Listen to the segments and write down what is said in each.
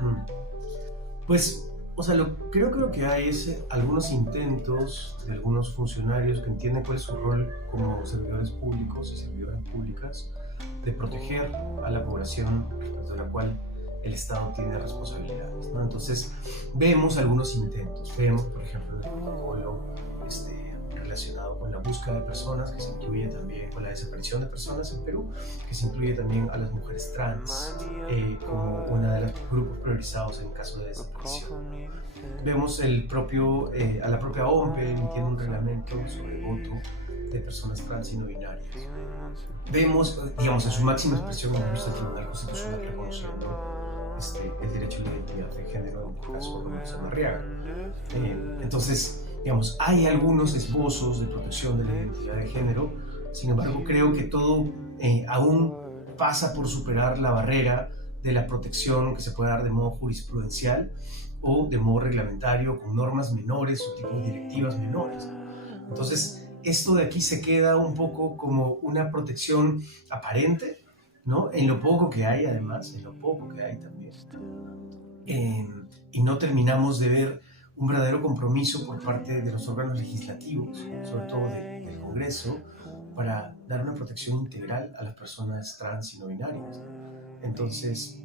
Mm. Pues, o sea, creo que lo que hay es algunos intentos de algunos funcionarios que entienden cuál es su rol como servidores públicos y servidoras públicas de proteger a la población respecto a la cual el Estado tiene responsabilidades, ¿no? Entonces, vemos algunos intentos. Vemos, por ejemplo, el protocolo relacionado con la búsqueda de personas, que se incluye también con la desaparición de personas en Perú, que se incluye también a las mujeres trans como uno de los grupos priorizados en caso de desaparición. Vemos a la propia OMPE emitiendo un reglamento sobre el voto de personas trans y no binarias. Vemos, digamos, en su máxima expresión, hemos visto el Tribunal Constitucional reconociendo el derecho a la identidad de género, en el caso de Rosa Marriaga. Entonces, digamos, hay algunos esbozos de protección de la identidad de género, sin embargo, creo que todo aún pasa por superar la barrera de la protección que se puede dar de modo jurisprudencial o de modo reglamentario con normas menores o tipo de directivas menores. Entonces, esto de aquí se queda un poco como una protección aparente, ¿no? En lo poco que hay, además, en lo poco que hay también. Y no terminamos de ver un verdadero compromiso por parte de los órganos legislativos, sobre todo del Congreso, para dar una protección integral a las personas trans y no binarias. Entonces,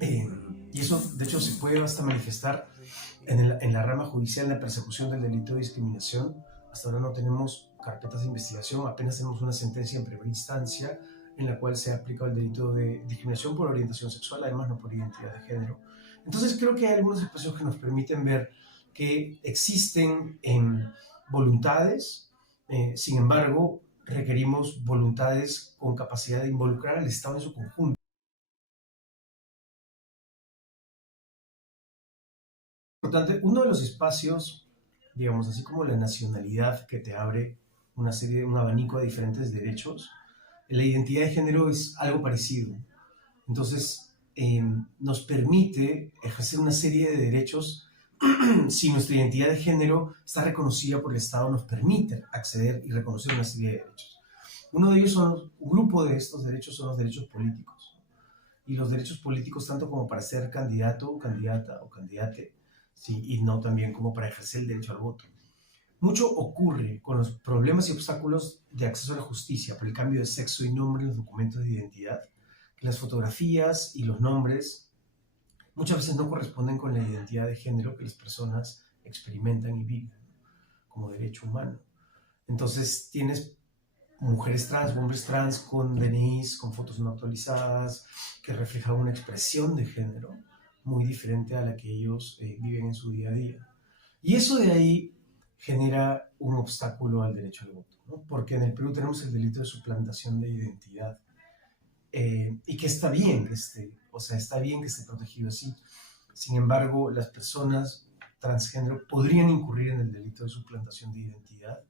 y eso de hecho se puede hasta manifestar en la rama judicial, en la persecución del delito de discriminación. Hasta ahora no tenemos carpetas de investigación, apenas tenemos una sentencia en primera instancia en la cual se ha aplicado el delito de discriminación por orientación sexual, además no por identidad de género. Entonces creo que hay algunos espacios que nos permiten ver que existen voluntades, sin embargo requerimos voluntades con capacidad de involucrar al Estado en su conjunto. Importante, uno de los espacios, digamos, así como la nacionalidad que te abre un abanico de diferentes derechos, la identidad de género es algo parecido. Entonces, nos permite ejercer una serie de derechos. Si nuestra identidad de género está reconocida por el Estado, nos permite acceder y reconocer una serie de derechos. Un grupo de estos derechos son los derechos políticos. Y los derechos políticos, tanto como para ser candidato, candidata o candidate, ¿sí? Y no también como para ejercer el derecho al voto. Mucho ocurre con los problemas y obstáculos de acceso a la justicia por el cambio de sexo y nombre en los documentos de identidad, que las fotografías y los nombres muchas veces no corresponden con la identidad de género que las personas experimentan y viven como derecho humano. Entonces tienes mujeres trans, hombres trans con DNIs, con fotos no actualizadas, que reflejan una expresión de género muy diferente a la que ellos viven en su día a día. Y eso de ahí genera un obstáculo al derecho al voto, ¿no? Porque en el Perú tenemos el delito de suplantación de identidad, y que está bien está bien que esté protegido así. Sin embargo, las personas transgénero podrían incurrir en el delito de suplantación de identidad,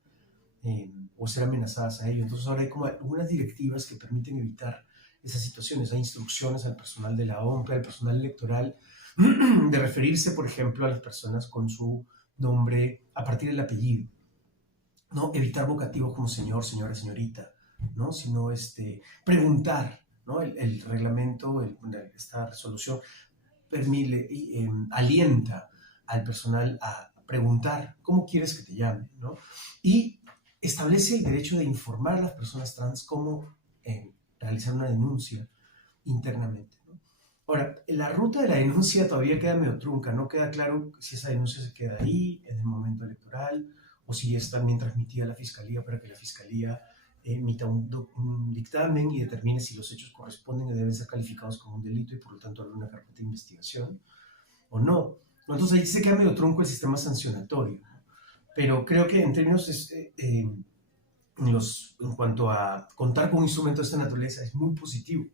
o ser amenazadas a ello. Entonces ahora hay como algunas directivas que permiten evitar esas situaciones. Hay instrucciones al personal de la OMPE, al personal electoral, de referirse, por ejemplo, a las personas con su nombre a partir del apellido, ¿no? Evitar vocativos como señor, señora, señorita, ¿no? Sino preguntar, ¿no? El reglamento, esta resolución permite, alienta al personal a preguntar cómo quieres que te llamen, ¿no? Y establece el derecho de informar a las personas trans cómo realizar una denuncia internamente, ¿no? Ahora, la ruta de la denuncia todavía queda medio trunca, no queda claro si esa denuncia se queda ahí en el momento electoral o si es también transmitida a la Fiscalía para que la Fiscalía emita un dictamen y determine si los hechos corresponden y deben ser calificados como un delito y por lo tanto habrá una carpeta de investigación o no. Entonces ahí se queda medio trunco el sistema sancionatorio, ¿no? Pero creo que en términos, en cuanto a contar con un instrumento de esta naturaleza, es muy positivo.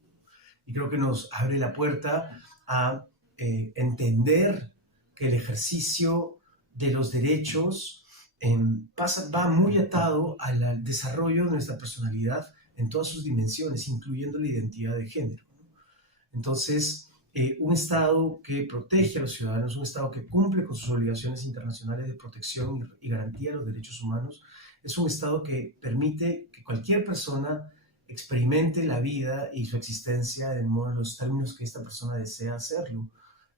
Y creo que nos abre la puerta a entender que el ejercicio de los derechos va muy atado al desarrollo de nuestra personalidad en todas sus dimensiones, incluyendo la identidad de género, ¿no? Entonces, un Estado que protege a los ciudadanos, un Estado que cumple con sus obligaciones internacionales de protección y garantía de los derechos humanos, es un Estado que permite que cualquier persona experimente la vida y su existencia en los términos que esta persona desea hacerlo.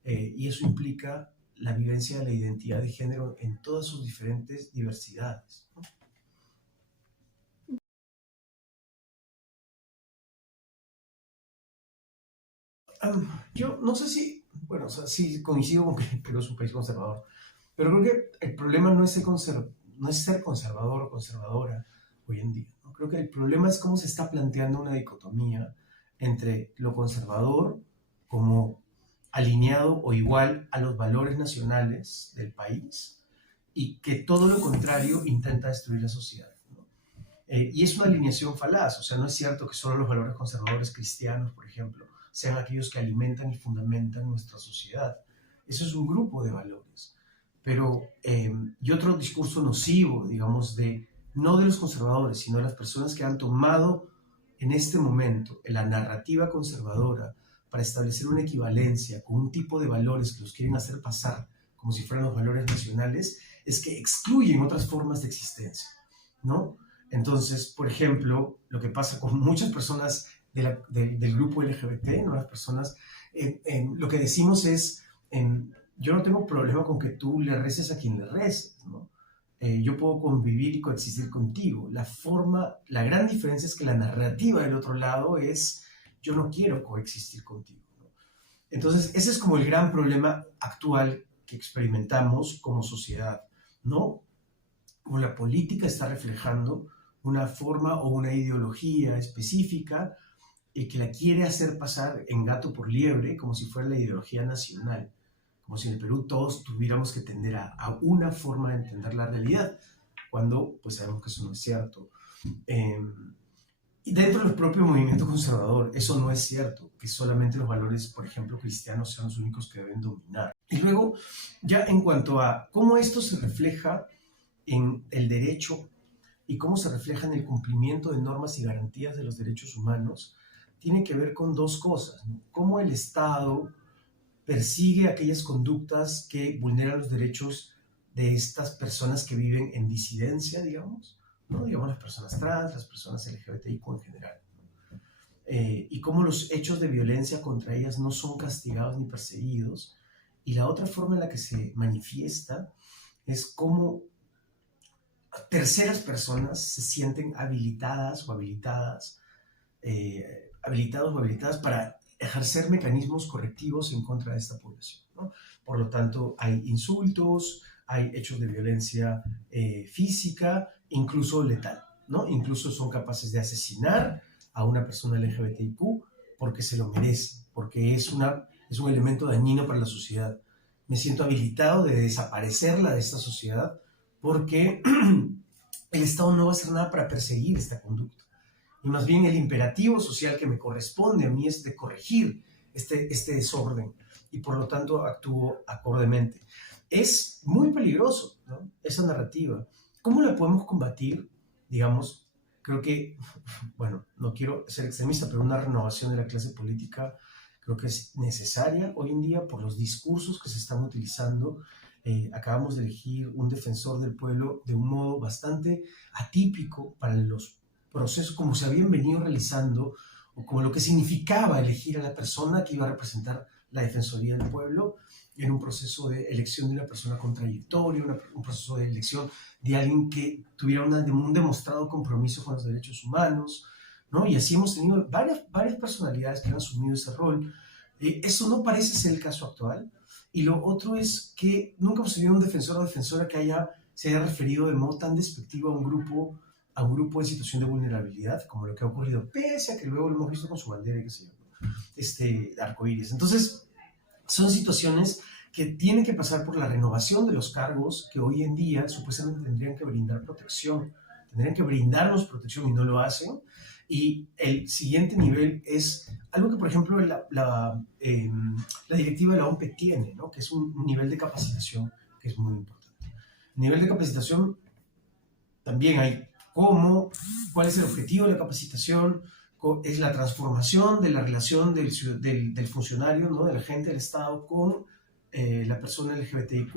Y eso implica la vivencia de la identidad de género en todas sus diferentes diversidades, ¿no? Yo no sé si, bueno, o sea, sí coincido con que Perú es un país conservador, pero creo que el problema no es no es ser conservador o conservadora hoy en día, ¿no? Creo que el problema es cómo se está planteando una dicotomía entre lo conservador como alineado o igual a los valores nacionales del país y que todo lo contrario intenta destruir la sociedad, ¿no? Y es una alineación falaz, o sea, no es cierto que solo los valores conservadores cristianos, por ejemplo, sean aquellos que alimentan y fundamentan nuestra sociedad. Eso es un grupo de valores. Pero, y otro discurso nocivo, digamos, no de los conservadores, sino de las personas que han tomado en este momento la narrativa conservadora para establecer una equivalencia con un tipo de valores que los quieren hacer pasar como si fueran los valores nacionales, es que excluyen otras formas de existencia, ¿no? Entonces, por ejemplo, lo que pasa con muchas personas del grupo LGBT, ¿no? Las personas, lo que decimos es, yo no tengo problema con que tú le reces a quien le reces, ¿no? Yo puedo convivir y coexistir contigo. La gran diferencia es que la narrativa del otro lado es, yo no quiero coexistir contigo, ¿no? Entonces, ese es como el gran problema actual que experimentamos como sociedad, ¿no? Como la política está reflejando una forma o una ideología específica y que la quiere hacer pasar en gato por liebre, como si fuera la ideología nacional, como si en el Perú todos tuviéramos que tender a una forma de entender la realidad, cuando pues sabemos que eso no es cierto. Eh, y dentro del propio movimiento conservador, eso no es cierto, que solamente los valores, por ejemplo, cristianos sean los únicos que deben dominar. Y luego, ya en cuanto a cómo esto se refleja en el derecho y cómo se refleja en el cumplimiento de normas y garantías de los derechos humanos, tiene que ver con dos cosas, ¿no? Cómo el Estado persigue aquellas conductas que vulneran los derechos de estas personas que viven en disidencia, digamos, ¿no? Digamos las personas trans, las personas LGBTIQ en general, ¿no? Y cómo los hechos de violencia contra ellas no son castigados ni perseguidos. Y la otra forma en la que se manifiesta es cómo terceras personas se sienten habilitadas o habilitados o habilitadas para ejercer mecanismos correctivos en contra de esta población, ¿no? Por lo tanto, hay insultos, hay hechos de violencia física, incluso letal, ¿no? Incluso son capaces de asesinar a una persona LGBTIQ porque se lo merece, porque es un elemento dañino para la sociedad. Me siento habilitado de desaparecerla de esta sociedad porque el Estado no va a hacer nada para perseguir esta conducta. Y más bien el imperativo social que me corresponde a mí es de corregir este desorden y por lo tanto actúo acordemente. Es muy peligroso, ¿no? Esa narrativa. ¿Cómo la podemos combatir? Digamos, creo que, bueno, no quiero ser extremista, pero una renovación de la clase política creo que es necesaria hoy en día por los discursos que se están utilizando. Acabamos de elegir un defensor del pueblo de un modo bastante atípico para los procesos como se habían venido realizando o como lo que significaba elegir a la persona que iba a representar la Defensoría del Pueblo en un proceso de elección de una persona con trayectoria, un proceso de elección de alguien que tuviera un demostrado compromiso con los derechos humanos, ¿no? Y así hemos tenido varias personalidades que han asumido ese rol. Eso no parece ser el caso actual. Y lo otro es que nunca hemos tenido un defensor o defensora que se haya referido de modo tan despectivo a un grupo en situación de vulnerabilidad, como lo que ha ocurrido, pese a que luego lo hemos visto con su bandera y qué sé yo, arcoíris. Entonces, son situaciones que tienen que pasar por la renovación de los cargos que hoy en día supuestamente tendrían que brindar protección, tendrían que brindarnos protección y no lo hacen. Y el siguiente nivel es algo que, por ejemplo, la directiva de la OMP tiene, ¿no? Que es un nivel de capacitación que es muy importante. Nivel de capacitación también hay cuál es el objetivo de la capacitación, es la transformación de la relación del funcionario, ¿no? Del agente del Estado con la persona LGBTIQ,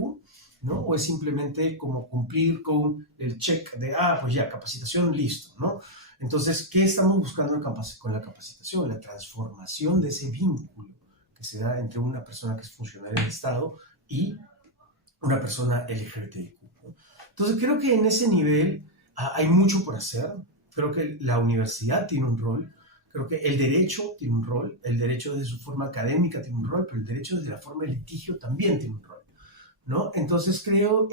¿no? O es simplemente como cumplir con el check de, pues ya, capacitación, listo, ¿no? Entonces, ¿qué estamos buscando con la capacitación? La transformación de ese vínculo que se da entre una persona que es funcionaria del Estado y una persona LGBTIQ, ¿no? Entonces, creo que en ese nivel hay mucho por hacer. Creo que la universidad tiene un rol, creo que el derecho tiene un rol, el derecho desde su forma académica tiene un rol, pero el derecho desde la forma de litigio también tiene un rol, ¿no? Entonces creo,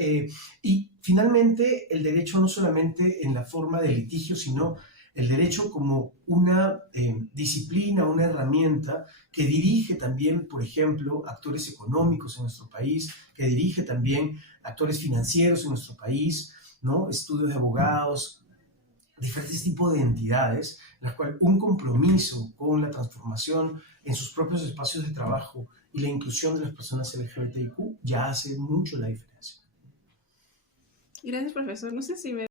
y finalmente el derecho no solamente en la forma de litigio, sino el derecho como una disciplina, una herramienta que dirige también, por ejemplo, actores económicos en nuestro país, que dirige también actores financieros en nuestro país, ¿no? Estudios de abogados, diferentes tipos de entidades, en las cuales un compromiso con la transformación en sus propios espacios de trabajo y la inclusión de las personas LGBTIQ ya hace mucho la diferencia. Gracias, profesor. No sé si me...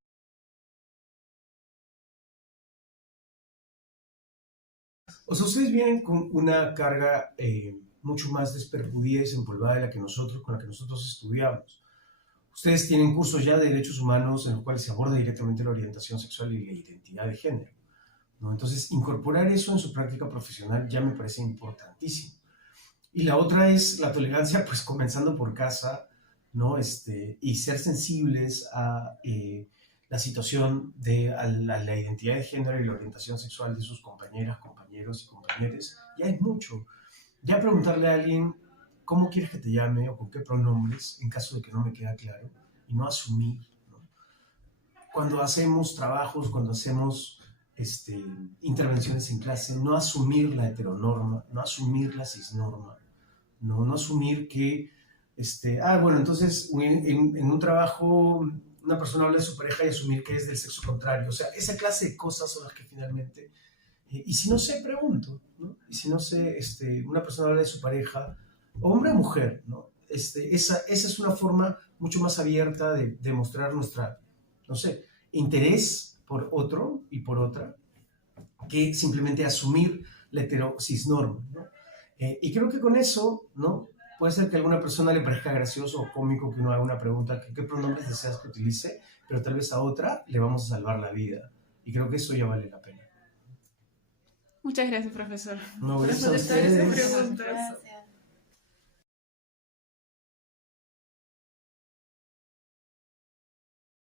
O sea, ustedes vienen con una carga mucho más desperjudida y desempolvada de con la que nosotros estudiamos. Ustedes tienen cursos ya de derechos humanos en los cuales se aborda directamente la orientación sexual y la identidad de género, ¿no? Entonces, incorporar eso en su práctica profesional ya me parece importantísimo. Y la otra es la tolerancia, pues comenzando por casa, ¿no? Y ser sensibles a la situación a la identidad de género y la orientación sexual de sus compañeras, compañeros y compañeras. Ya es mucho. Ya preguntarle a alguien cómo quieres que te llame o con qué pronombres, en caso de que no me queda claro, y no asumir, ¿no? Cuando hacemos trabajos, cuando hacemos intervenciones en clase, no asumir la heteronorma, no asumir la cisnorma, no asumir que, bueno, entonces en un trabajo una persona habla de su pareja y asumir que es del sexo contrario. O sea, esa clase de cosas son las que finalmente, y si no sé, pregunto, ¿no? Y si no sé, una persona habla de su pareja, hombre o mujer, ¿no? Esa es una forma mucho más abierta de mostrar nuestra, no sé, interés por otro y por otra, que simplemente asumir la heterocisnorma, ¿no? Y creo que con eso, ¿no? Puede ser que a alguna persona le parezca gracioso o cómico que uno haga una pregunta, ¿qué pronombres deseas que utilice? Pero tal vez a otra le vamos a salvar la vida. Y creo que eso ya vale la pena. Muchas gracias, profesor. No, Por gracias a responder todas esas ustedes. preguntas. Gracias.